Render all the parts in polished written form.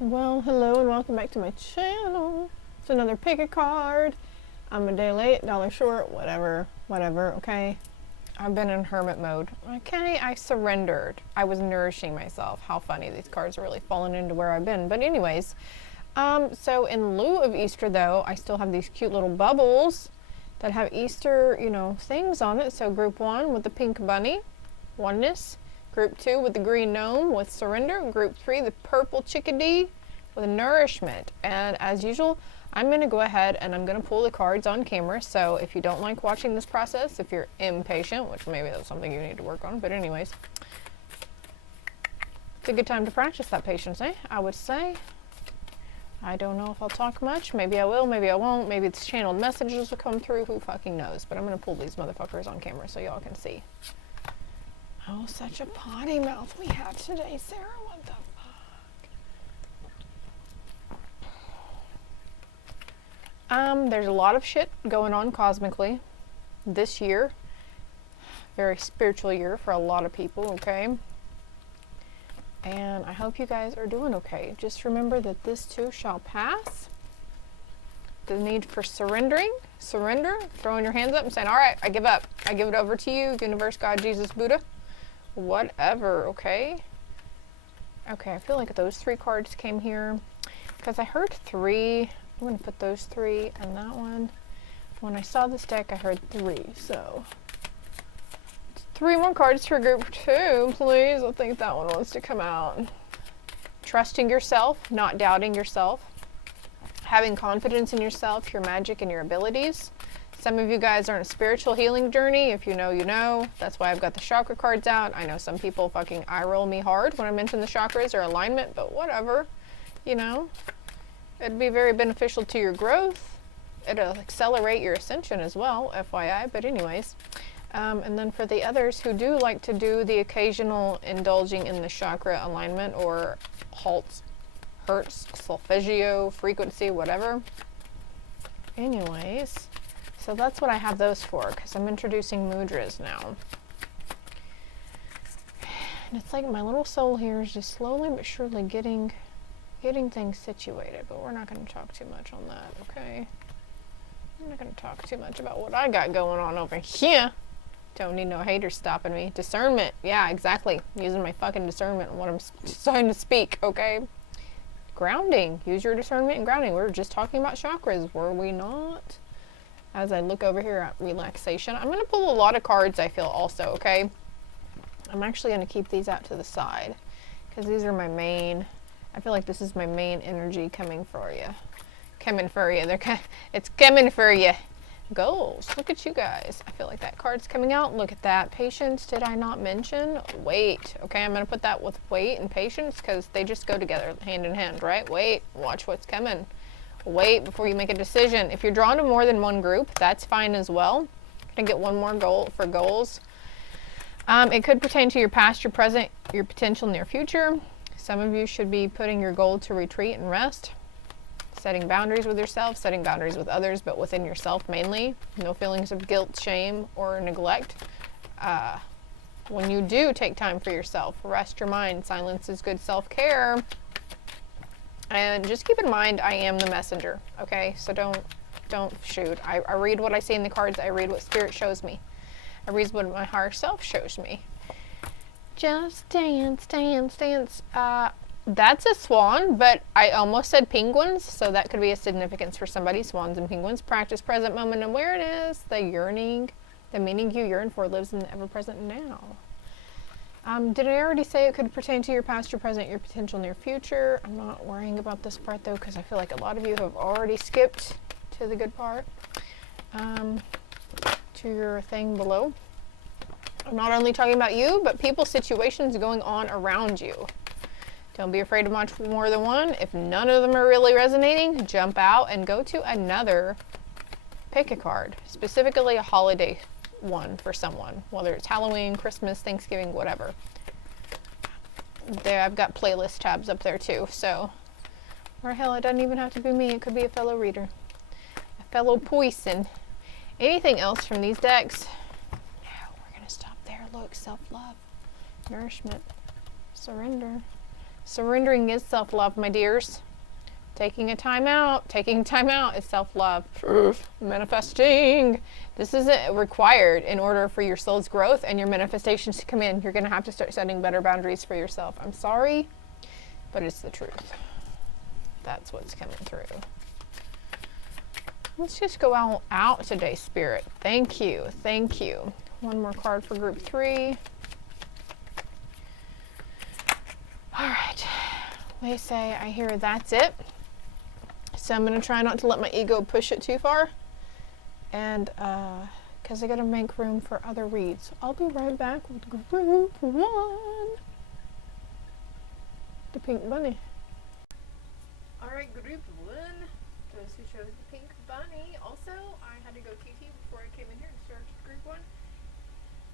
Well, hello and welcome back to my channel. It's another pick a card. I'm a day late, dollar short, whatever, okay? I've been in hermit mode. Okay, I surrendered. I was nourishing myself. How funny, these cards are really falling into where I've been. But anyways, so in lieu of Easter though, I still have these cute little bubbles that have Easter, things on it. So group 1 with the pink bunny, oneness. Group 2 with the green gnome with surrender. Group 3, the purple chickadee with nourishment. And as usual, I'm going to go ahead and I'm going to pull the cards on camera. So if you don't like watching this process, if you're impatient, which maybe that's something you need to work on, but anyways, it's a good time to practice that patience, I would say. I don't know if I'll talk much. Maybe I will, maybe I won't. Maybe it's channeled messages will come through. Who fucking knows? But I'm going to pull these motherfuckers on camera so y'all can see. Oh, such a potty mouth we have today, Sarah. What the fuck? There's a lot of shit going on cosmically this year. Very spiritual year for a lot of people, okay? And I hope you guys are doing okay. Just remember that this too shall pass. The need for surrender, throwing your hands up and saying, all right, I give up. I give it over to you, universe, God, Jesus, Buddha. Whatever, okay? Okay, I feel like those 3 cards came here because I heard 3. I'm going to put those 3 and that one. When I saw this deck, I heard 3, so 3 more cards for group 2, please. I think that one wants to come out. Trusting yourself, not doubting yourself, having confidence in yourself, your magic, and your abilities. Some of you guys are on a spiritual healing journey. If you know, you know. That's why I've got the chakra cards out. I know some people fucking eye roll me hard when I mention the chakras or alignment, but whatever, It'd be very beneficial to your growth. It'll accelerate your ascension as well, FYI, but anyways. And then for the others who do like to do the occasional indulging in the chakra alignment or halts, hertz, solfeggio, frequency, whatever. Anyways. So that's what I have those for, because I'm introducing mudras now. And it's like my little soul here is just slowly but surely getting things situated, but we're not going to talk too much on that, okay? I'm not going to talk too much about what I got going on over here. Don't need no haters stopping me. Discernment. Yeah, exactly. Using my fucking discernment when I'm trying to speak, okay? Grounding. Use your discernment and grounding. We were just talking about chakras, were we not? As I look over here at relaxation, I'm going to pull a lot of cards, I feel, also, okay? I'm actually going to keep these out to the side because these are my main, I feel like this is my main energy coming for you. Coming for you. It's coming for you. Goals. Look at you guys. I feel like that card's coming out. Look at that. Patience. Did I not mention? Wait. Okay, I'm going to put that with wait and patience because they just go together hand in hand, right? Wait. Watch what's coming. Wait before you make a decision. If you're drawn to more than one group, that's fine as well. Gonna get one more goal for goals. It could pertain to your past, your present, your potential near future. Some of you should be putting your goal to retreat and rest. Setting boundaries with yourself, setting boundaries with others, but within yourself mainly. No feelings of guilt, shame, or neglect. When you do take time for yourself, rest your mind. Silence is good self-care. And just keep in mind, I am the messenger, okay? So don't shoot. I read what I see in the cards. I read what spirit shows me. I read what my higher self shows me. Just dance, dance, dance. That's a swan, but I almost said penguins, so that could be a significance for somebody. Swans and penguins. Practice present moment awareness. The yearning, the meaning you yearn for lives in the ever-present now. Did I already say it could pertain to your past, your present, your potential near future? I'm not worrying about this part though because I feel like a lot of you have already skipped to the good part, to your thing below. I'm not only talking about you, but people, situations going on around you. Don't be afraid to watch more than one. If none of them are really resonating, jump out and go to another. Pick a card, specifically a holiday one for someone, whether it's Halloween, Christmas, Thanksgiving, whatever. There, I've got playlist tabs up there too, so, or hell, it doesn't even have to be me. It could be a fellow reader, a fellow poison. Anything else from these decks? No, we're gonna stop there. Look, self-love, nourishment, surrender, Surrendering is self-love, my dears. Taking time out is self-love. Manifesting. This isn't required in order for your soul's growth and your manifestations to come in. You're going to have to start setting better boundaries for yourself. I'm sorry, but it's the truth. That's what's coming through. Let's just go out today, Spirit. Thank you. Thank you. One more card for group 3. All right. They say, I hear that's it. So I'm going to try not to let my ego push it too far. And, because I got to make room for other reads. I'll be right back with group 1. The pink bunny. All right, group 1. Those who chose the pink bunny. Also, I had to go TT before I came in here to start group 1.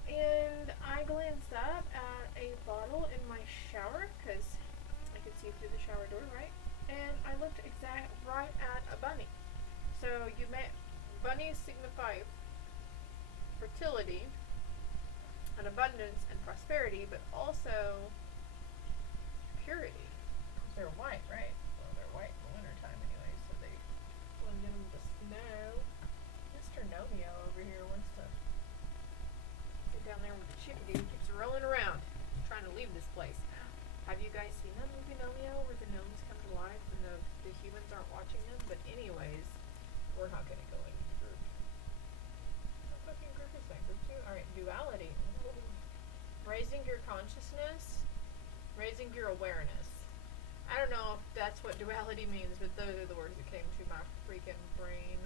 And I glanced up at a bottle in my shower because I could see through the shower door, right? And I looked right at a bunny. So bunnies signify fertility and abundance and prosperity, but also purity. They're white, right? Well, they're white in the wintertime anyway, so they blend in with the snow. Mr. Nomeo over here wants to get down there with the chickadee. Keeps rolling around, trying to leave this place. Have you guys seen that movie Nomeo, where the gnomes come to life and the humans aren't watching them? But anyways, we're not going to go into the group. What fucking group is that? Group 2? Alright, duality. Raising your consciousness, raising your awareness. I don't know if that's what duality means, but those are the words that came to my freaking brain.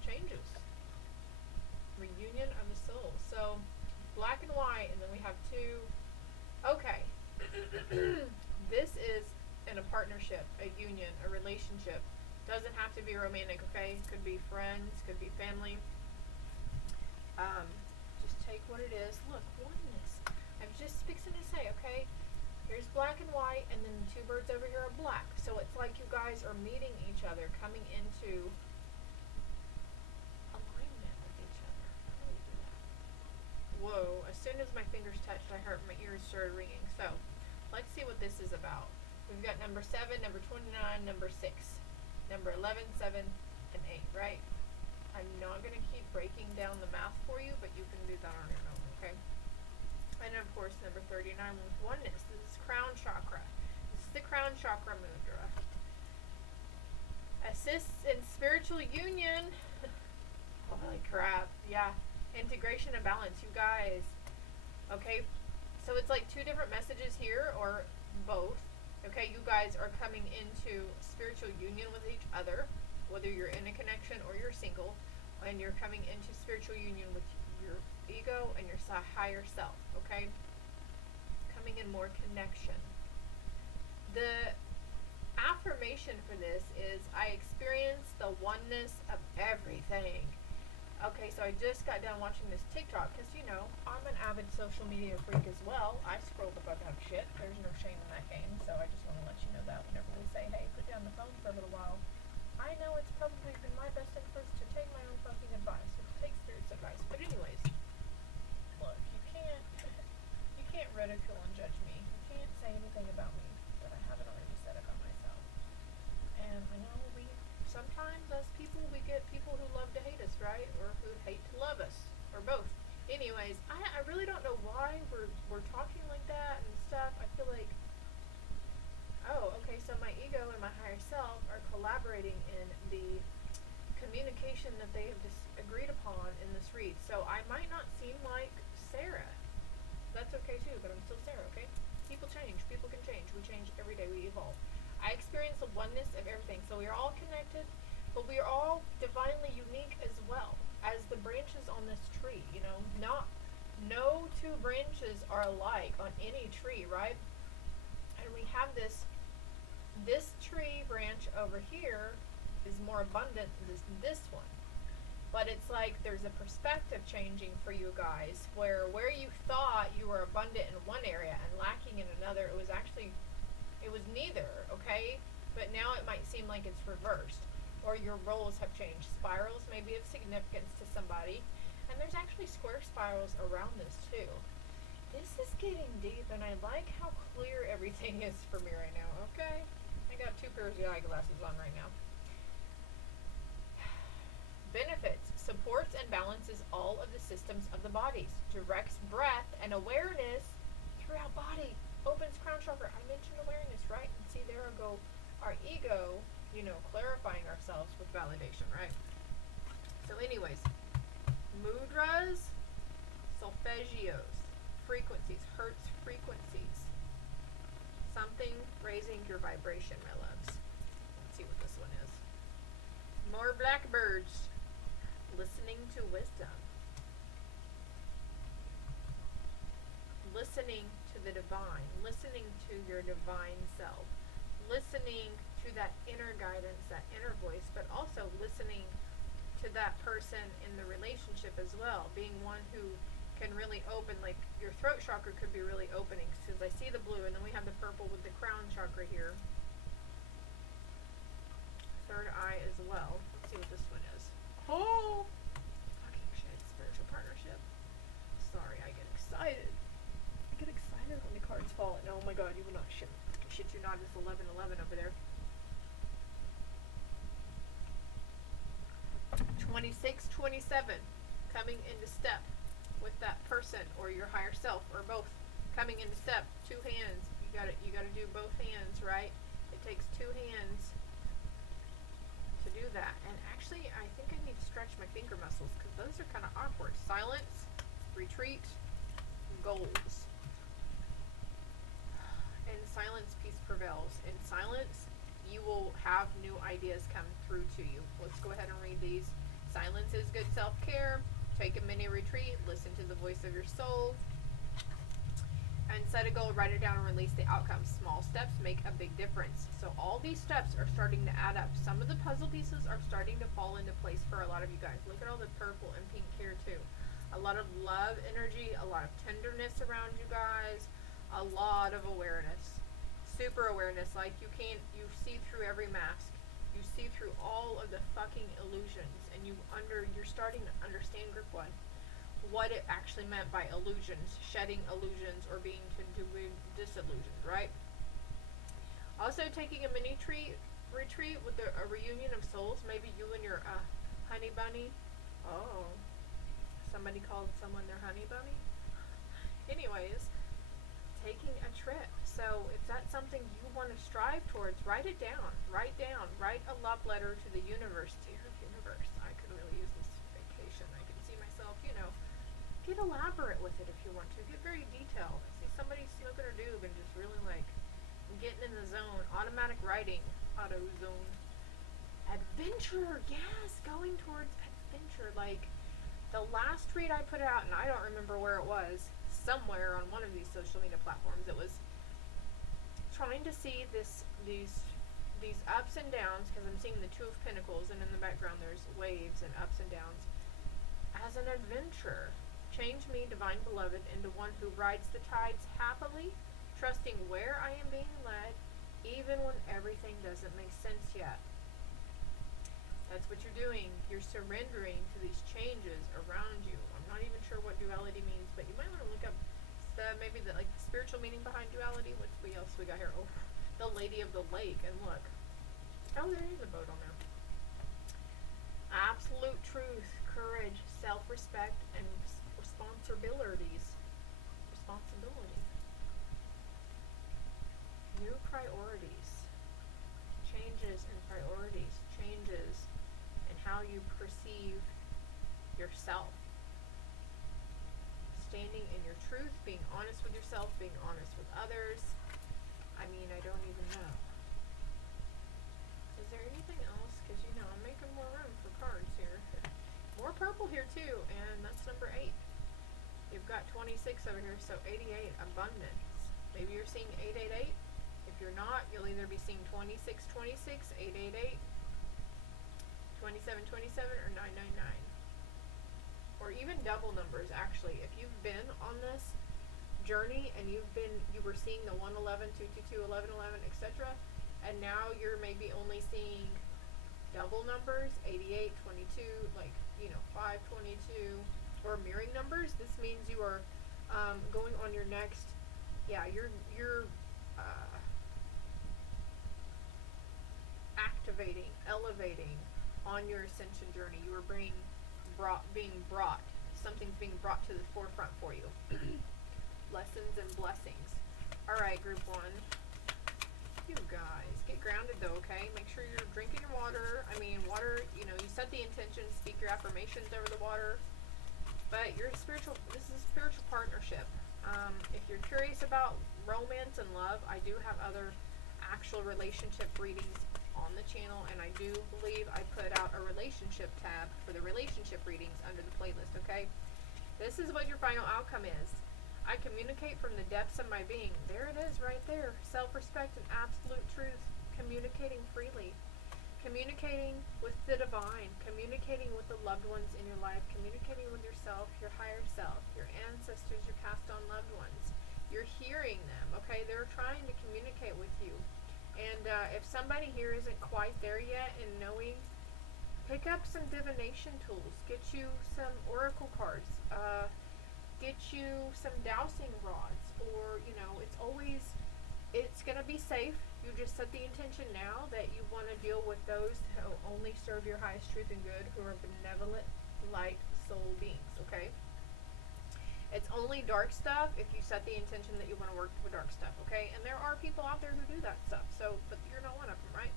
Changes. Reunion of the soul. So, black and white, and then we have 2. Okay. This is in a partnership, a union, a relationship. Doesn't have to be romantic, okay? Could be friends, could be family. Just take what it is. Look, oneness. I was just fixing to say, okay? Here's black and white, and then 2 birds over here are black. So it's like you guys are meeting each other, coming into alignment with each other. How do we do that? Whoa, as soon as my fingers touched, I heard my ears started ringing. So, let's see what this is about. We've got number 7, number 29, number 6, number 11, 7, and 8, right? I'm not going to keep breaking down the math for you, but you can do that on your own, okay? And of course, number 39 was oneness. This is crown chakra. This is the crown chakra mudra. Assists in spiritual union. Holy crap. Yeah. Integration and balance. You guys. Okay. So it's like 2 different messages here, or both. Okay. You guys are coming into spiritual union with each other, whether you're in a connection or you're single, and you're coming into spiritual union with your ego and your higher self, okay? Coming in more connection. The affirmation for this is, I experience the oneness of everything. Okay, so I just got done watching this TikTok, because, you know, I'm an avid social media freak as well. I scroll the fuck out of shit. There's no shame in that game, so I just want to let you know that whenever we say, hey, put down the phone for a little while. I know it's probably been my best interest to take my own fucking advice, or to take Spirit's advice. But anyways, look, you can't ridicule and judge me. You can't say anything about me that I haven't already said about myself. And I know sometimes as people, we get people who love to hate us, right? Or who hate to love us, or both. Anyways, I really don't know why we're talking like that and stuff. I feel like, oh, okay, so my ego and my higher self are collaborating in the communication that they have agreed upon in this read. So I might not seem like Sara. That's okay too, but I'm still Sara, okay? People change. People can change. We change every day. We evolve. I experience the oneness of everything. So we are all connected, but we are all divinely unique as well as the branches on this tree. You know, no 2 branches are alike on any tree, right? And we have this tree branch over here is more abundant than this one. But it's like there's a perspective changing for you guys, where you thought you were abundant in one area and lacking in another, it was neither, okay? But now it might seem like it's reversed, or your roles have changed. Spirals may be of significance to somebody, and there's actually square spirals around this too. This is getting deep, and I like how clear everything is for me right now, okay? I got 2 pairs of eyeglasses on right now. Benefits. Supports and balances all of the systems of the bodies. Directs breath and awareness throughout body. Opens crown chakra. I mentioned awareness, right? And see, there I go. Our ego, you know, clarifying ourselves with validation, right? So anyways, mudras, solfeggios, frequencies, hertz frequencies. Something raising your vibration, my loves. Let's see what this one is. More blackbirds. Listening to wisdom. Listening to the divine. Listening to your divine self. Listening to that inner guidance, that inner voice, but also listening to that person in the relationship as well. Being one who can really open, like your throat chakra could be really opening, because I see the blue, and then we have the purple with the crown chakra here. Third eye as well. Let's see what this one is. Oh! Fucking shit. Spiritual partnership. Sorry, I get excited. I get excited when the cards fall. And oh my god, you will not shit. Shit you not, it's 11:11 over there. 26-27. Coming into step with that person or your higher self or both. Coming into step. 2 hands. You gotta do both hands, right? It takes 2 hands to do that. And actually, I think I need to stretch my finger muscles because those are kind of awkward. Silence, retreat, goals. In silence, peace prevails. In silence, you will have new ideas come through to you. Let's go ahead and read these. Silence is good self-care. Take a mini retreat. Listen to the voice of your soul. And set a goal, write it down, and release the outcome. Small steps make a big difference. So all these steps are starting to add up. Some of the puzzle pieces are starting to fall into place for a lot of you guys. Look at all the purple and pink here too. A lot of love energy, a lot of tenderness around you guys, a lot of awareness. Super awareness, like you see through every mask. You see through all of the fucking illusions, and you're starting to understand, group 1, what it actually meant by illusions, shedding illusions, or being disillusioned, right? Also taking a mini retreat with a reunion of souls, maybe you and your honey bunny. Oh, somebody called someone their honey bunny? Anyways, taking a trip. So if that's something you want to strive towards, write it down. Write a love letter to the universe. Dear universe, I could really use this vacation. I can see myself, you know, get elaborate with it if you want to. Get very detailed. I see somebody smoking a doob and just really like getting in the zone. Automatic writing. Auto zone. Adventure. Yes, going towards adventure. Like the last read I put out, and I don't remember where it was, somewhere on one of these social media platforms, it was trying to see these ups and downs, because I'm seeing the 2 of Pentacles, and in the background there's waves and ups and downs, as an adventure. Change me, divine beloved, into one who rides the tides happily, trusting where I am being led, even when everything doesn't make sense yet. That's what you're doing. You're surrendering to these changes around you. I'm not even sure what duality means, but you might want to look up maybe the spiritual meaning behind duality. What else we got here? Oh, the Lady of the Lake, and look. Oh, there is a boat on there. Absolute truth, courage, self-respect, and responsibilities. Responsibility. New priorities. Changes in priorities. Changes in how you perceive yourself. Standing in your truth, being honest with yourself, being honest with others. I mean, I don't even know. Is there anything else? Because, you know, I'm making more room for cards here. More purple here, too, and that's number 8. You've got 26 over here, so 88, abundance. Maybe you're seeing 888. If you're not, you'll either be seeing 2626, 888, 2727, or 999. Or even double numbers, actually. If you've been on this journey and you were seeing the 111, 222, 1111, etc., and now you're maybe only seeing double numbers, 88, 22, 522, or mirroring numbers, this means you are going on your next, yeah, you're activating, elevating on your ascension journey. You are being brought, something's being brought to the forefront for you. Lessons and blessings. All right, group one. You guys, get grounded though, okay? Make sure you're drinking your water. I mean, water, you know, you set the intention, speak your affirmations over the water. But you're spiritual, this is a spiritual partnership. If you're curious about romance and love, I do have other actual relationship readings on the channel, and I do believe I put out a relationship tab for the relationship readings under the playlist, okay? This is what your final outcome is. I communicate from the depths of my being. There it is right there. Self-respect and absolute truth. Communicating freely. Communicating with the divine. Communicating with the loved ones in your life. Communicating with yourself, your higher self, your ancestors, your passed on loved ones. You're hearing them, okay? They're trying to communicate with you. And if somebody here isn't quite there yet in knowing, pick up some divination tools. Get you some oracle cards. Get you some dowsing rods, or, you know, it's going to be safe. You just set the intention now that you want to deal with those who only serve your highest truth and good, who are benevolent, light soul beings, okay? It's only dark stuff if you set the intention that you want to work with dark stuff, okay? And there are people out there who do that stuff, so, but you're not one of them, right?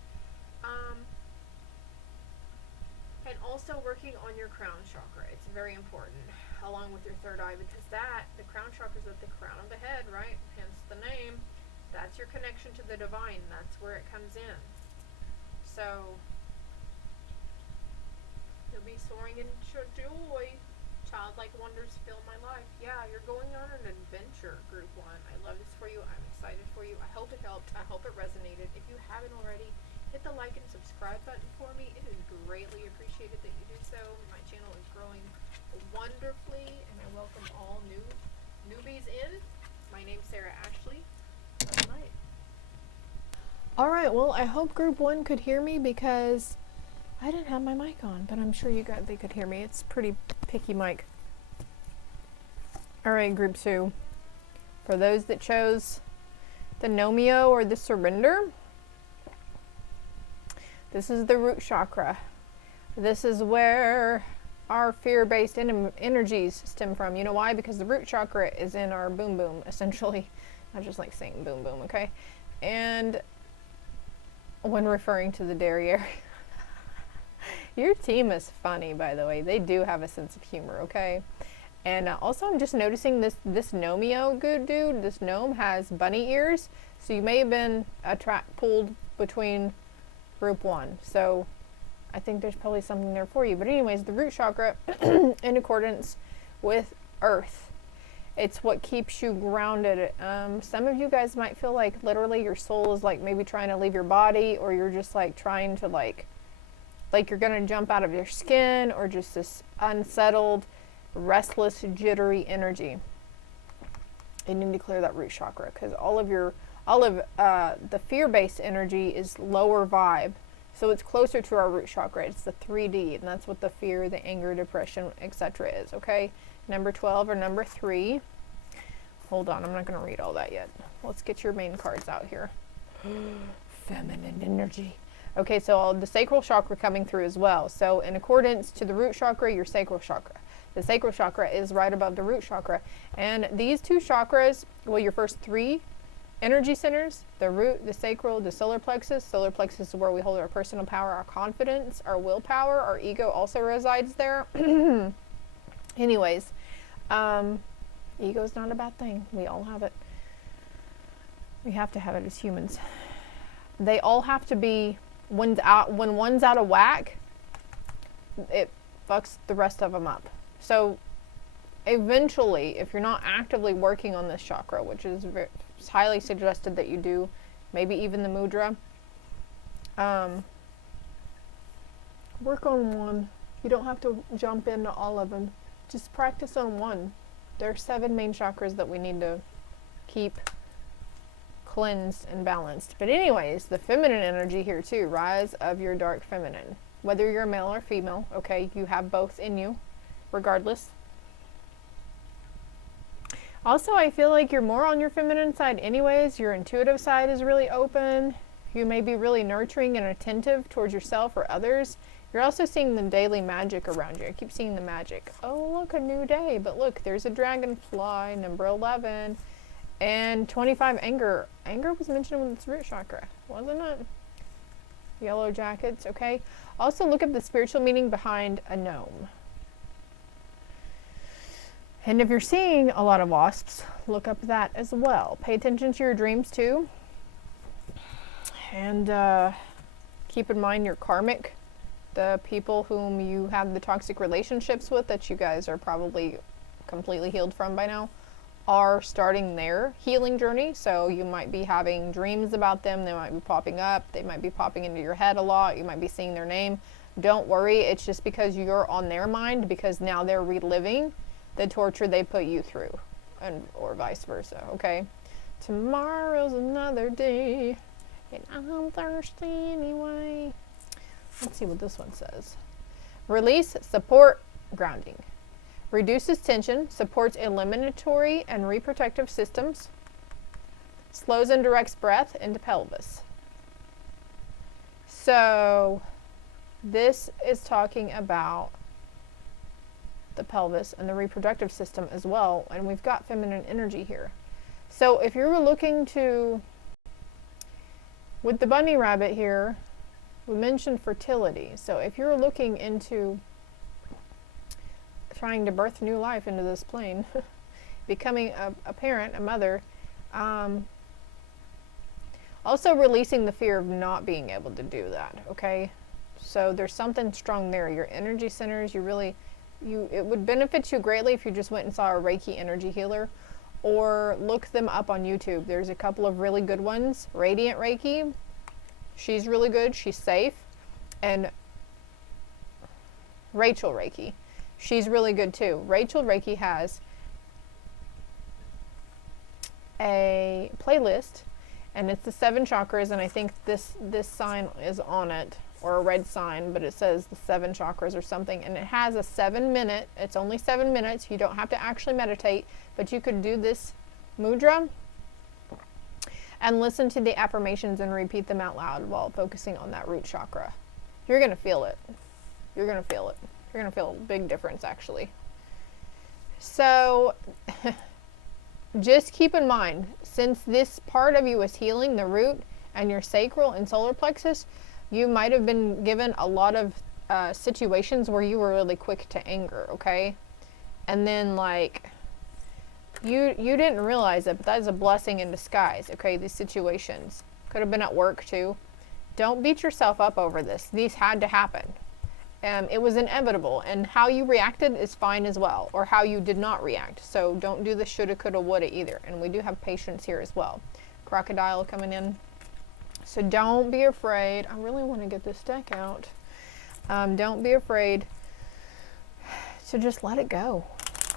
And also working on your crown chakra. It's very important, along with your third eye, because the crown chakra is at the crown of the head, right? Hence the name. That's your connection to the divine. That's where it comes in. So, you'll be soaring into joy. Childlike wonders fill my life. Yeah, you're going on an adventure, group one. I love this for you. I'm excited for you. I hope it helped. I hope it resonated. If you haven't already, hit the like and subscribe button for me. It is greatly appreciated that you do so. My channel is growing wonderfully, and I welcome all newbies in. My name's SaraAshley. Good night. All right, well, I hope group one could hear me, because I didn't have my mic on, but I'm sure they could hear me. It's pretty picky mic. All right, group two. For those that chose the Nomeo or the surrender, this is the root chakra. This is where our fear-based energies stem from. You know why? Because the root chakra is in our boom boom, essentially. I just like saying boom boom, okay? And when referring to the derriere. Your team is funny, by the way. They do have a sense of humor, okay? And also, I'm just noticing this Nomeo good dude, this gnome has bunny ears. So you may have been pulled between group one. So I think there's probably something there for you. But anyways, the root chakra, in accordance with earth, it's what keeps you grounded. Some of you guys might feel like literally your soul is like maybe trying to leave your body, or you're just like trying to like you're gonna jump out of your skin, or just this unsettled, restless, jittery energy. You need to clear that root chakra, because all of the fear-based energy is lower vibe. So it's closer to our root chakra. It's the 3D, and that's what the fear, the anger, depression, etc. is, okay? Number 12 or number 3. Hold on, I'm not going to read all that yet. Let's get your main cards out here. Feminine energy. Okay, so the sacral chakra coming through as well. So in accordance to the root chakra, your sacral chakra. The sacral chakra is right above the root chakra. And these two chakras, well, your first 3 energy centers, the root, the sacral, the solar plexus. Solar plexus is where we hold our personal power, our confidence, our willpower. Our ego also resides there. Anyways, ego is not a bad thing. We all have it. We have to have it as humans. They all have to be, when one's out of whack, it fucks the rest of them up. So eventually, if you're not actively working on this chakra, which is it's highly suggested that you do, maybe even the mudra, work on one. You don't have to jump into all of them. Just practice on one. There are 7 main chakras that we need to keep cleansed and balanced. But anyways, the feminine energy here too, rise of your dark feminine. Whether you're male or female, okay, you have both in you, regardless. Also, I feel like you're more on your feminine side anyways. Your intuitive side is really open. You may be really nurturing and attentive towards yourself or others. You're also seeing the daily magic around you. I keep seeing the magic. Oh, look, a new day. But look, there's a dragonfly, number 11. And 25, anger. Anger was mentioned with its root chakra, wasn't it? Yellow jackets, okay. Also, look up the spiritual meaning behind a gnome. And if you're seeing a lot of wasps, look up that as well. Pay attention to your dreams too. And keep in mind your karmic, the people whom you have the toxic relationships with that you guys are probably completely healed from by now, are starting their healing journey. So you might be having dreams about them. They might be popping up. They might be popping into your head a lot. You might be seeing their name. Don't worry. It's just because you're on their mind, because now they're reliving the torture they put you through, and or vice versa, okay? Tomorrow's another day, and I'm thirsty anyway. Let's see what this one says. Release, support, grounding. Reduces tension, supports eliminatory and reproductive systems, slows and directs breath into pelvis. So this is talking about the pelvis and the reproductive system as well, and we've got feminine energy here. So if you're looking to, with the bunny rabbit here, we mentioned fertility. So if you're looking into trying to birth new life into this plane, becoming a parent, a mother, also releasing the fear of not being able to do that, okay? So there's something strong there. Your energy centers, it would benefit you greatly if you just went and saw a Reiki energy healer, or look them up on YouTube. There's a couple of really good ones. Radiant Reiki, she's really good, she's safe. And Rachel Reiki, she's really good too. Rachel Reiki has a playlist, and it's the 7 chakras, and I think this sign is on it, or a red sign, but it says the 7 chakras or something, and it has a 7-minute, it's only 7 minutes, you don't have to actually meditate, but you could do this mudra and listen to the affirmations and repeat them out loud while focusing on that root chakra. You're going to feel it. You're going to feel it. You're going to feel a big difference, actually. So just keep in mind, since this part of you is healing, the root and your sacral and solar plexus, you might have been given a lot of situations where you were really quick to anger, okay? And then, like, you didn't realize it, but that is a blessing in disguise, okay? These situations could have been at work too. Don't beat yourself up over this. These had to happen. It was inevitable, and how you reacted is fine as well, or how you did not react. So don't do the shoulda, coulda, woulda either. And we do have patience here as well. Crocodile coming in. So don't be afraid. I really want to get this deck out. Don't be afraid to just let it go.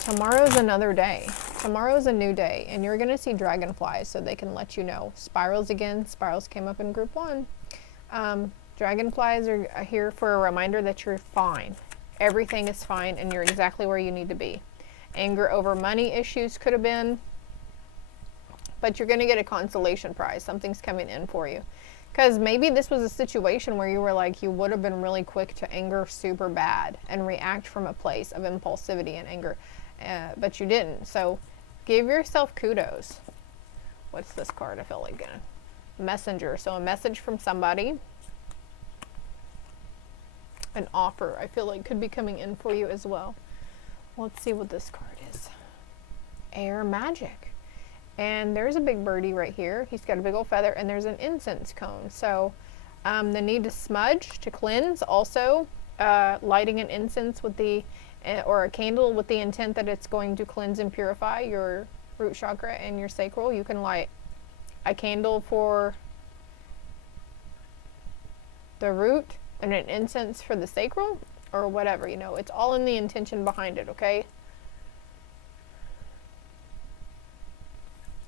Tomorrow's another day. Tomorrow's a new day, and you're going to see dragonflies, so they can let you know. Spirals again. Spirals came up in group 1. Dragonflies are here for a reminder that you're fine. Everything is fine, and you're exactly where you need to be. Anger over money issues could have been, but you're going to get a consolation prize. Something's coming in for you. Because maybe this was a situation where you were like, you would have been really quick to anger super bad and react from a place of impulsivity and anger, but you didn't. So give yourself kudos. What's this card? I feel like a messenger. So a message from somebody. An offer, I feel like, could be coming in for you as well. Let's see what this card is. Air magic. And there's a big birdie right here. He's got a big old feather, and there's an incense cone. So the need to smudge, to cleanse, also lighting an incense with the, or a candle with the intent that it's going to cleanse and purify your root chakra and your sacral. You can light a candle for the root and an incense for the sacral, or whatever, you know. It's all in the intention behind it, okay?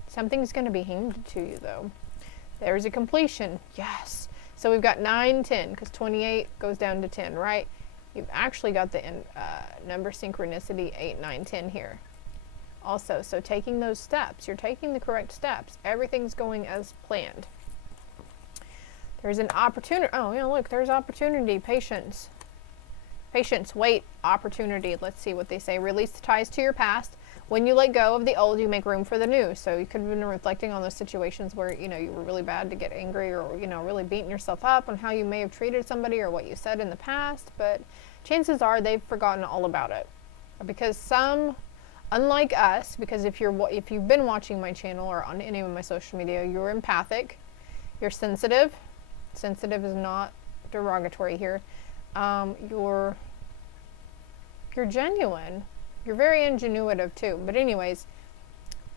Something's going to be handed to you, though. There's a completion. Yes. So we've got 9, 10, because 28 goes down to 10, right? You've actually got the number synchronicity 8, 9, 10 here. also. So taking those steps, you're taking the correct steps. Everything's going as planned. There's an opportunity. Oh, yeah, look, there's opportunity. Patience. Patience, wait, opportunity. Let's see what they say. Release the ties to your past. When you let go of the old, you make room for the new. So you could have been reflecting on those situations where, you know, you were really bad to get angry, or, you know, really beating yourself up on how you may have treated somebody or what you said in the past. But chances are they've forgotten all about it. Because some, unlike us, because if you've been watching my channel or on any of my social media, you're empathic, you're sensitive. Sensitive is not derogatory here. You're genuine. You're very ingenuitive too. But anyways,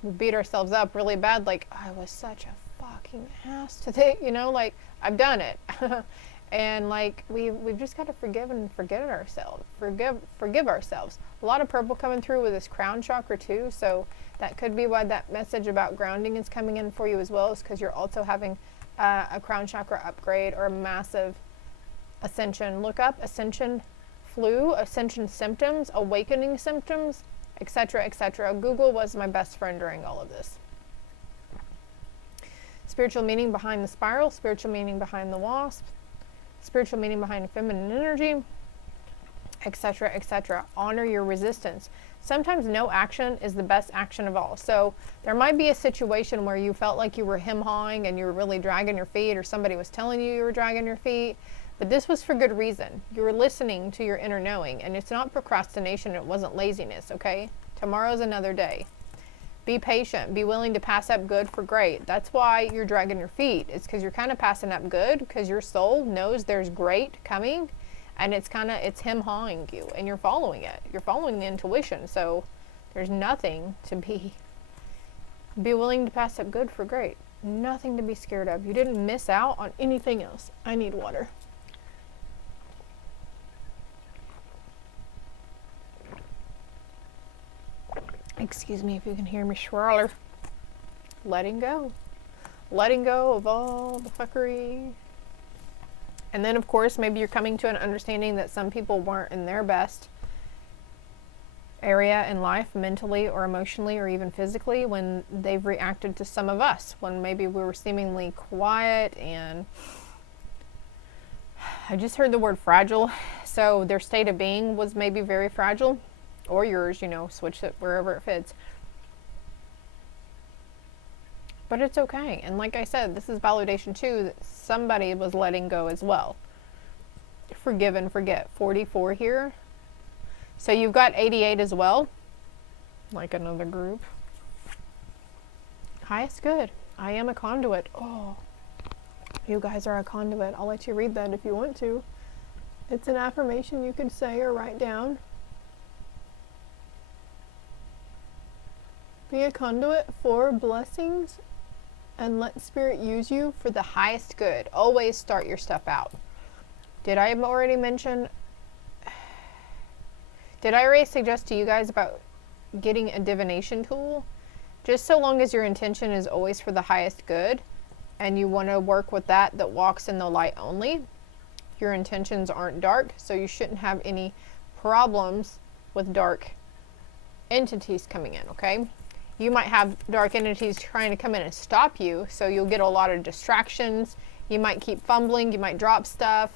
we beat ourselves up really bad. Like, I was such a fucking ass today. You know, like, I've done it. And like, we've just got to forgive and forget ourselves. Forgive ourselves. A lot of purple coming through with this crown chakra too. So that could be why that message about grounding is coming in for you as well. Is because you're also having a crown chakra upgrade or a massive ascension. Look up ascension flu, ascension symptoms, awakening symptoms, etc., etc. Google was my best friend during all of this. Spiritual meaning behind the spiral, spiritual meaning behind the wasp, spiritual meaning behind feminine energy, etc., etc. Honor your resistance. Sometimes no action is the best action of all. So there might be a situation where you felt like you were hem-hawing and you were really dragging your feet, or somebody was telling you were dragging your feet. But this was for good reason. You were listening to your inner knowing, and it's not procrastination. It wasn't laziness, okay? Tomorrow's another day. Be patient. Be willing to pass up good for great. That's why you're dragging your feet. It's because you're kind of passing up good, because your soul knows there's great coming, and it's him hawing you, and you're following it. You're following the intuition. So there's nothing to be willing to pass up good for great. Nothing to be scared of. You didn't miss out on anything else. I need water. Excuse me if you can hear me swirler. Letting go. Letting go of all the fuckery. And then, of course, maybe you're coming to an understanding that some people weren't in their best area in life, mentally or emotionally or even physically, when they've reacted to some of us. When maybe we were seemingly quiet, and I just heard the word fragile. So their state of being was maybe very fragile. Or yours, you know, switch it wherever it fits. But it's okay. And like I said, this is validation too, that somebody was letting go as well. Forgive and forget. 44 here. So you've got 88 as well. Like another group. Highest good. I am a conduit. Oh, you guys are a conduit. I'll let you read that if you want to. It's an affirmation you could say or write down. Be a conduit for blessings and let spirit use you for the highest good. Always start your stuff out. Did I already suggest to you guys about getting a divination tool? Just so long as your intention is always for the highest good and you want to work with that walks in the light only, your intentions aren't dark, so you shouldn't have any problems with dark entities coming in, okay? You might have dark entities trying to come in and stop you, so you'll get a lot of distractions. You might keep fumbling, you might drop stuff.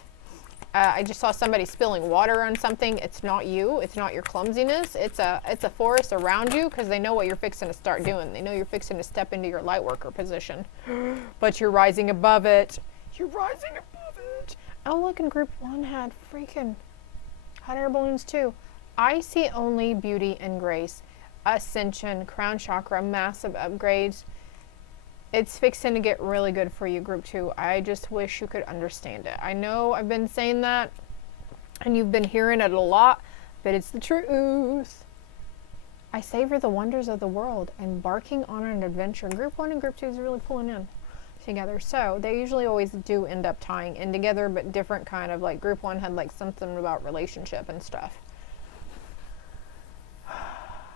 I just saw somebody spilling water on something. It's not you, it's not your clumsiness. It's a force around you, because they know what you're fixing to start doing. They know you're fixing to step into your light worker position. But you're rising above it. You're rising above it. Oh, look, and group 1 had freaking hot air balloons too. I see only beauty and grace. Ascension, crown chakra, massive upgrades. It's fixing to get really good for you, group 2. I just wish you could understand it. I know I've been saying that and you've been hearing it a lot, but it's the truth. I savor the wonders of the world, embarking on an adventure. Group 1 and group 2 is really pulling in together. So they usually always do end up tying in together, but different kind of, like group 1 had like something about relationship and stuff.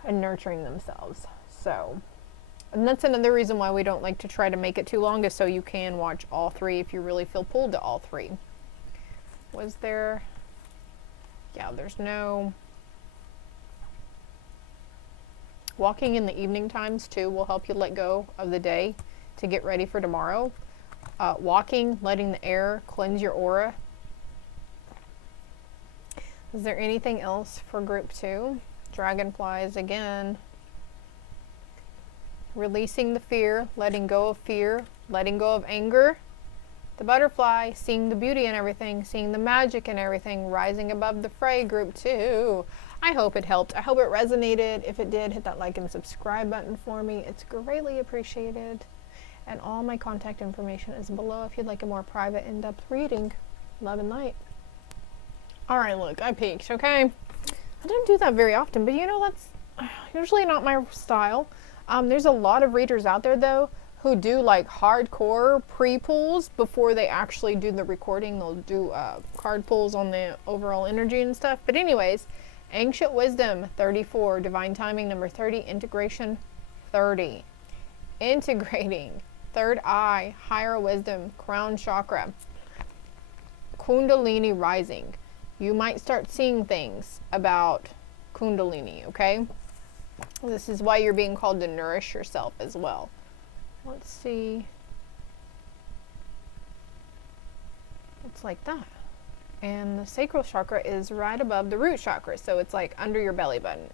And nurturing themselves. So, and that's another reason why we don't like to try to make it too long, is so you can watch all 3 if you really feel pulled to all 3. Was there, yeah, there's no, Walking in the evening times too will help you let go of the day to get ready for tomorrow. Walking, letting the air cleanse your aura. Is there anything else for group 2? Dragonflies again. Releasing the fear, letting go of fear, letting go of anger. The butterfly, seeing the beauty in everything, seeing the magic in everything, rising above the fray, group 2. I hope it helped. I hope it resonated. If it did, hit that like and subscribe button for me. It's greatly appreciated. And all my contact information is below if you'd like a more private, in-depth reading. Love and light. Alright, look, I peeked, okay? I don't do that very often, but you know, that's usually not my style. There's a lot of readers out there, though, who do like hardcore pre-pulls before they actually do the recording. They'll do card pulls on the overall energy and stuff. But anyways, Ancient Wisdom 34, Divine Timing number 30, Integration 30. Integrating, third eye, higher wisdom, crown chakra, Kundalini rising. You might start seeing things about Kundalini, okay? This is why you're being called to nourish yourself as well. Let's see. It's like that. And the sacral chakra is right above the root chakra, so it's like under your belly button.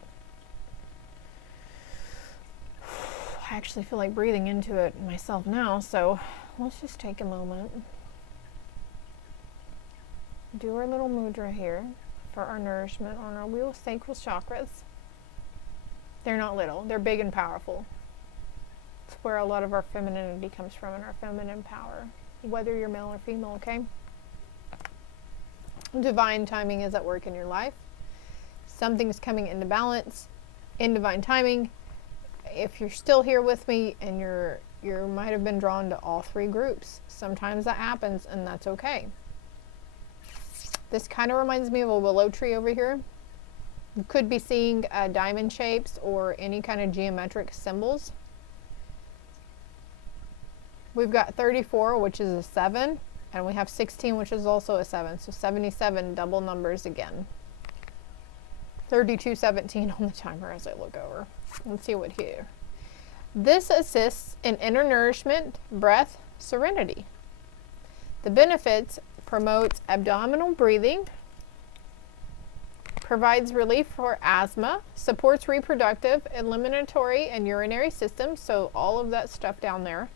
I actually feel like breathing into it myself now, so let's just take a moment. Do our little mudra here for our nourishment on our wheel sacral chakras. They're not little, they're big and powerful. It's where a lot of our femininity comes from and our feminine power, whether you're male or female, okay? Divine timing is at work in your life. Something's coming into balance in divine timing. If you're still here with me and you might have been drawn to all 3 groups. Sometimes that happens and that's okay. This kind of reminds me of a willow tree over here. You could be seeing diamond shapes or any kind of geometric symbols. We've got 34, which is a 7, and we have 16, which is also a 7. So 77 double numbers again. 3217 on the timer as I look over. Let's see what here. This assists in inner nourishment, breath, serenity. The benefits: promotes abdominal breathing, provides relief for asthma, supports reproductive, eliminatory, and urinary systems, so all of that stuff down there,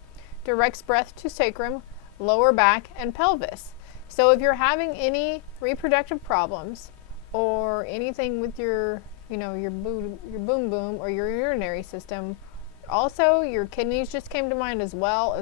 directs breath to sacrum, lower back, and pelvis. So if you're having any reproductive problems or anything with your, your boom boom or your urinary system, also your kidneys just came to mind as well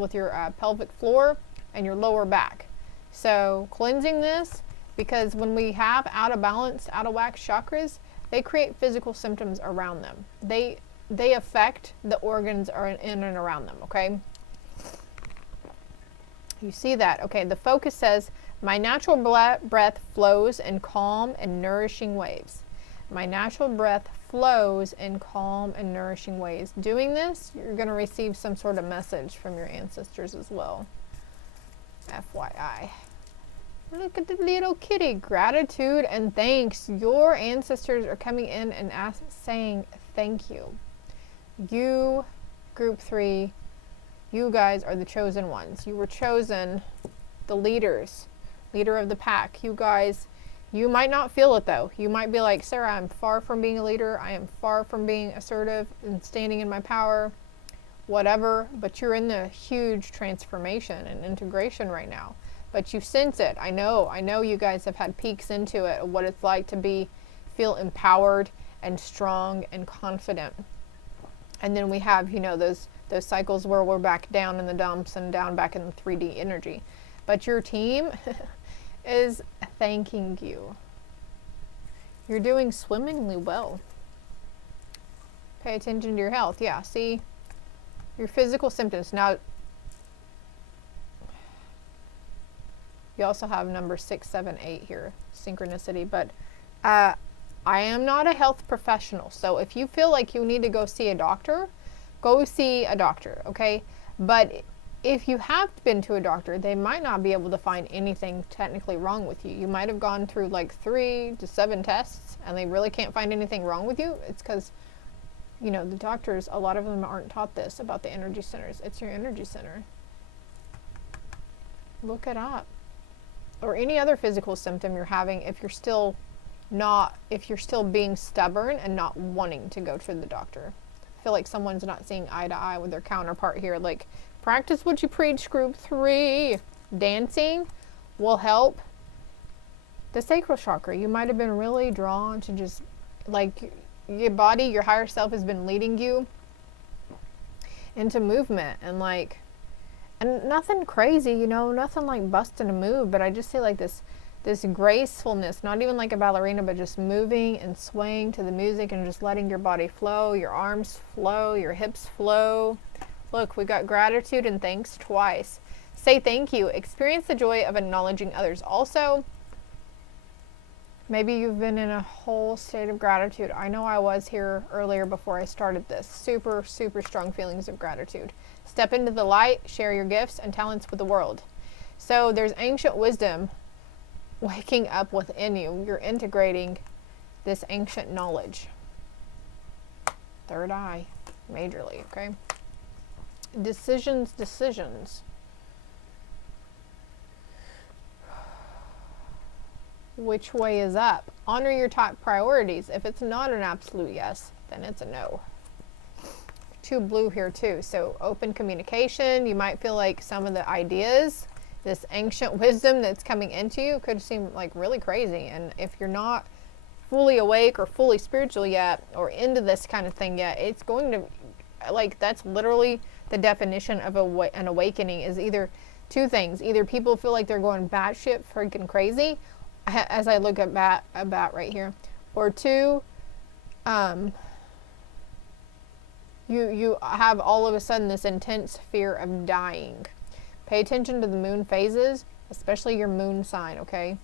with your pelvic floor and your lower back. So cleansing this, because when we have out of balance, out of whack chakras, they create physical symptoms around them. They affect the organs are in and around them, okay? You see that? Okay, the focus says, my natural breath flows in calm and nourishing waves. My natural breath flows in calm and nourishing ways. Doing this, you're going to receive some sort of message from your ancestors as well. FYI. Look at the little kitty. Gratitude and thanks. Your ancestors are coming in and saying thank you. You, group 3, you guys are the chosen ones. You were chosen, the leaders, leader of the pack. You guys, you might not feel it though. You might be like, Sara, I'm far from being a leader. I am far from being assertive and standing in my power, whatever. But you're in the huge transformation and integration right now. But you sense it. I know you guys have had peeks into it, what it's like to feel empowered and strong and confident. And then we have, those cycles where we're back down in the dumps and down back in the 3D energy. But your team is thanking you. You're doing swimmingly well. Pay attention to your health. Yeah, see? Your physical symptoms. Now, you also have number 6, 7, 8 here, synchronicity. But I am not a health professional, so if you feel like you need to go see a doctor, go see a doctor, okay? But if you have been to a doctor, they might not be able to find anything technically wrong with you. You might have gone through like 3 to 7 tests, and they really can't find anything wrong with you. It's because you know, the doctors, a lot of them aren't taught this about the energy centers. It's your energy center. Look it up. Or any other physical symptom you're having if you're still being stubborn and not wanting to go to the doctor. I feel like someone's not seeing eye to eye with their counterpart here. Like, practice what you preach, group 3. Dancing will help the sacral chakra. You might have been really drawn to just, like, your body, your higher self has been leading you into movement and like, and nothing crazy, you know, nothing like busting a move, but I just see like this gracefulness, not even like a ballerina, but just moving and swaying to the music and just letting your body flow, your arms flow, your hips flow. Look, we got gratitude and thanks twice. Say thank you. Experience the joy of acknowledging others. Also, maybe you've been in a whole state of gratitude. I know I was here earlier before I started this. Super, super strong feelings of gratitude. Step into the light, share your gifts and talents with the world. So there's ancient wisdom waking up within you. You're integrating this ancient knowledge. Third eye, majorly, okay? Decisions. Which way is up? Honor your top priorities. If it's not an absolute yes, then it's a no. 2 blue here too. So open communication. You might feel like some of the ideas, this ancient wisdom that's coming into you could seem like really crazy. And if you're not fully awake or fully spiritual yet, or into this kind of thing yet, it's going to, like, that's literally the definition of an awakening, is either 2 things. Either people feel like they're going batshit freaking crazy, as I look at bat right here, or 2, you have all of a sudden this intense fear of dying. Pay attention to the moon phases, especially your moon sign, okay?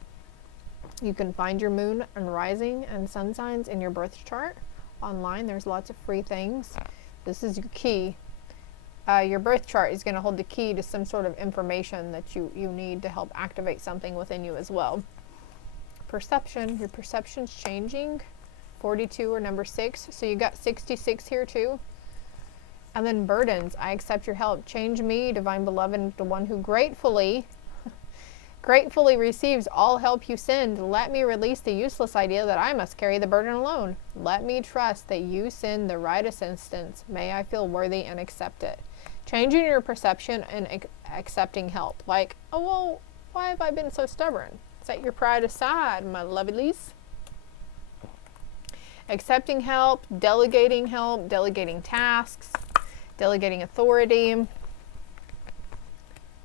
You can find your moon and rising and sun signs in your birth chart online. There's lots of free things. This is your key. Your birth chart is going to hold the key to some sort of information that you need to help activate something within you as well. Perception, your perception's changing. 42 or number 6, so you got 66 here too. And then burdens, I accept your help. Change me, divine beloved, the one who gratefully receives all help you send. Let me release the useless idea that I must carry the burden alone. Let me trust that you send the right assistance. May I feel worthy and accept it. Changing your perception and accepting help. Like, oh, well, why have I been so stubborn? Set your pride aside, my lovelies. Accepting help, delegating tasks, delegating authority.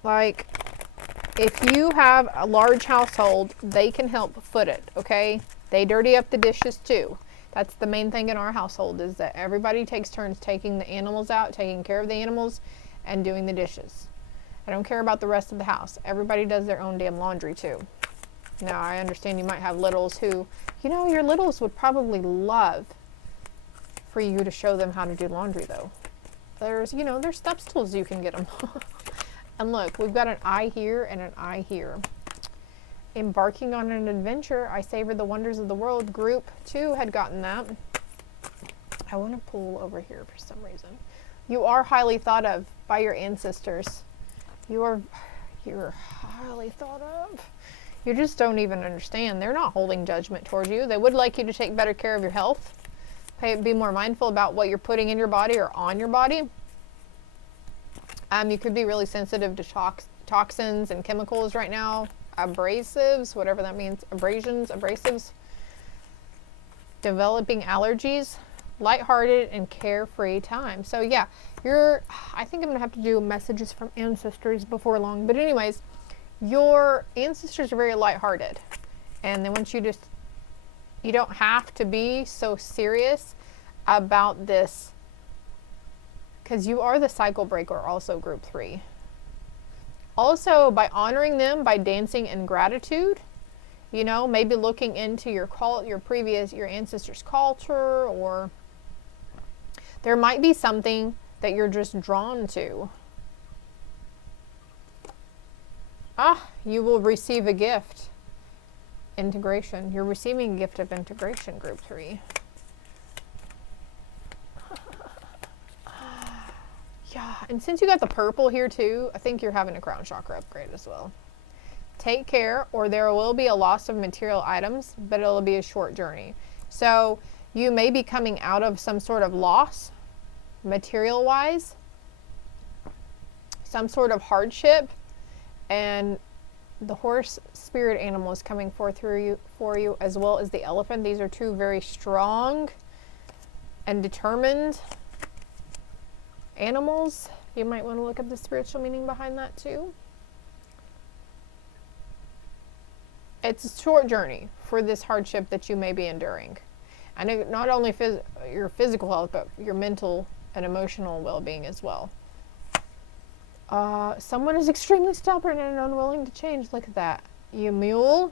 Like, if you have a large household, they can help foot it, okay? They dirty up the dishes too. That's the main thing in our household, is that everybody takes turns taking the animals out, taking care of the animals, and doing the dishes. I don't care about the rest of the house. Everybody does their own damn laundry too. Now, I understand you might have littles who, you know, your littles would probably love for you to show them how to do laundry though. There's, you know, there's step stools you can get them. And look, we've got an eye here and an eye here. Embarking on an adventure, I savor the wonders of the world. Group 2 had gotten that. I want to pull over here for some reason. You are highly thought of by your ancestors. You're highly thought of. You just don't even understand. They're not holding judgment towards you. They would like you to take better care of your health. Be more mindful about what you're putting in your body or on your body. You could be really sensitive to toxins and chemicals right now. Abrasives, whatever that means. Abrasives. Developing allergies. Lighthearted and carefree time. So yeah, I think I'm going to have to do messages from ancestors before long. But anyways, your ancestors are very lighthearted. And they want you you don't have to be so serious about this, because you are the cycle breaker, also group 3. Also, by honoring them, by dancing in gratitude, you know, maybe looking into your ancestors' culture, or there might be something that you're just drawn to. You will receive a gift. Integration. You're receiving a gift of integration, group 3. Yeah, and since you got the purple here too, I think you're having a crown chakra upgrade as well. Take care, or there will be a loss of material items, but it'll be a short journey. So you may be coming out of some sort of loss, material-wise, some sort of hardship, and the horse spirit animal is coming forth for you, as well as the elephant. These are two very strong and determined animals. You might want to look up the spiritual meaning behind that too. It's a short journey for this hardship that you may be enduring. And not only your physical health, but your mental and emotional well-being as well. Someone is extremely stubborn and unwilling to change. Look at that. You mule.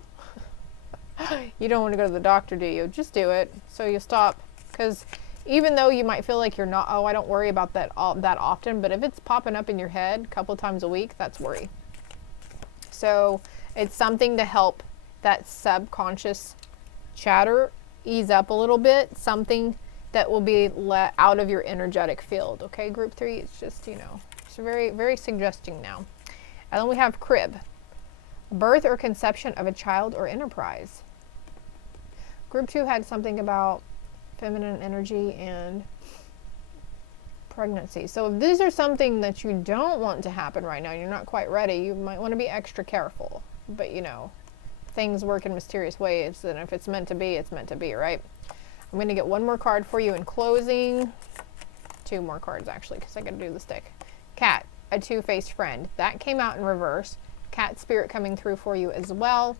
You don't want to go to the doctor, do you? Just do it so you stop. Because even though you might feel like you're not, I don't worry about that often, but if it's popping up in your head a couple times a week, that's worry. So it's something to help that subconscious chatter ease up a little bit, something that will be let out of your energetic field. Okay, group 3, it's just, you know, it's very, very suggesting now. And then we have crib, birth or conception of a child or enterprise. Group 2 had something about feminine energy and pregnancy. So if these are something that you don't want to happen right now, you're not quite ready, you might want to be extra careful. But you know, things work in mysterious ways, and if it's meant to be, it's meant to be, right? I'm going to get one more card for you in closing. 2 more cards, actually, because I got to do the stick. Cat, a two-faced friend. That came out in reverse. Cat spirit coming through for you as well.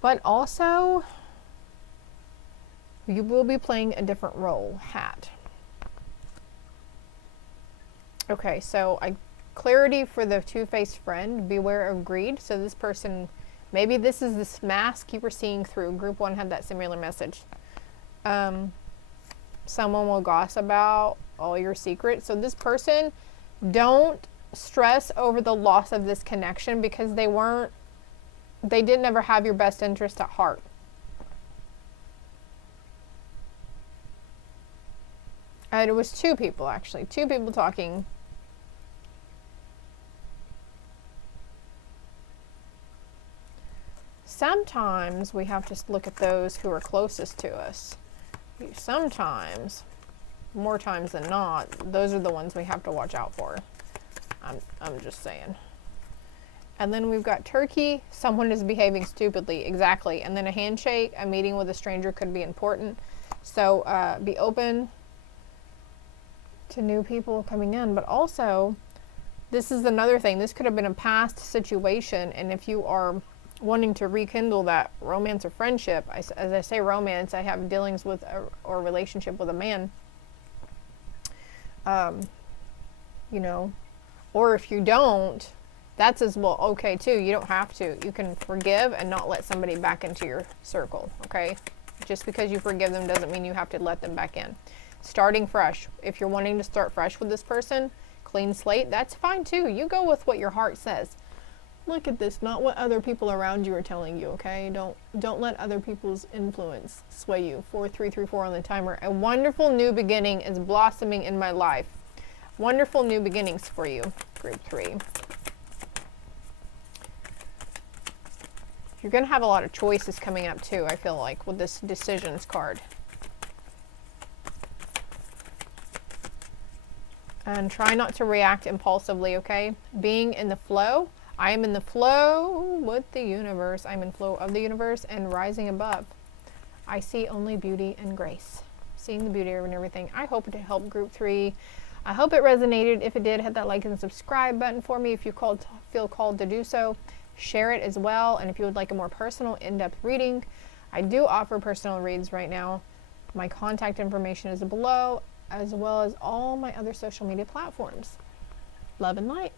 But also, you will be playing a different role. Hat. Okay, so clarity for the two-faced friend. Beware of greed. So this person, maybe this is this mask you were seeing through. Group 1 had that similar message. Someone will gossip about all your secrets. So this person, don't stress over the loss of this connection, because they didn't ever have your best interest at heart. And it was 2 people, actually. 2 people talking. Sometimes we have to look at those who are closest to us. Sometimes, more times than not, those are the ones we have to watch out for. I'm just saying. And then we've got turkey. Someone is behaving stupidly. Exactly. And then a handshake. A meeting with a stranger could be important. So be open to new people coming in. But also, this is another thing. This could have been a past situation. And if you are wanting to rekindle that romance or friendship, as I say romance, I have dealings with or relationship with a man. You know, or if you don't, that's as well okay too. You don't have to. You can forgive and not let somebody back into your circle, okay? Just because you forgive them doesn't mean you have to let them back in. Starting fresh. If you're wanting to start fresh with this person, clean slate, that's fine too. You go with what your heart says. Look at this, not what other people around you are telling you, okay? Don't let other people's influence sway you. 4334 on the timer. A wonderful new beginning is blossoming in my life. Wonderful new beginnings for you, group 3. You're going to have a lot of choices coming up too, I feel like, with this decisions card. And try not to react impulsively, okay? Being in the flow. I am in the flow with the universe. I'm in flow of the universe and rising above. I see only beauty and grace. Seeing the beauty in everything. I hope it helped group 3. I hope it resonated. If it did, hit that like and subscribe button for me if you feel called to do so. Share it as well. And if you would like a more personal, in-depth reading, I do offer personal reads right now. My contact information is below, as well as all my other social media platforms. Love and light.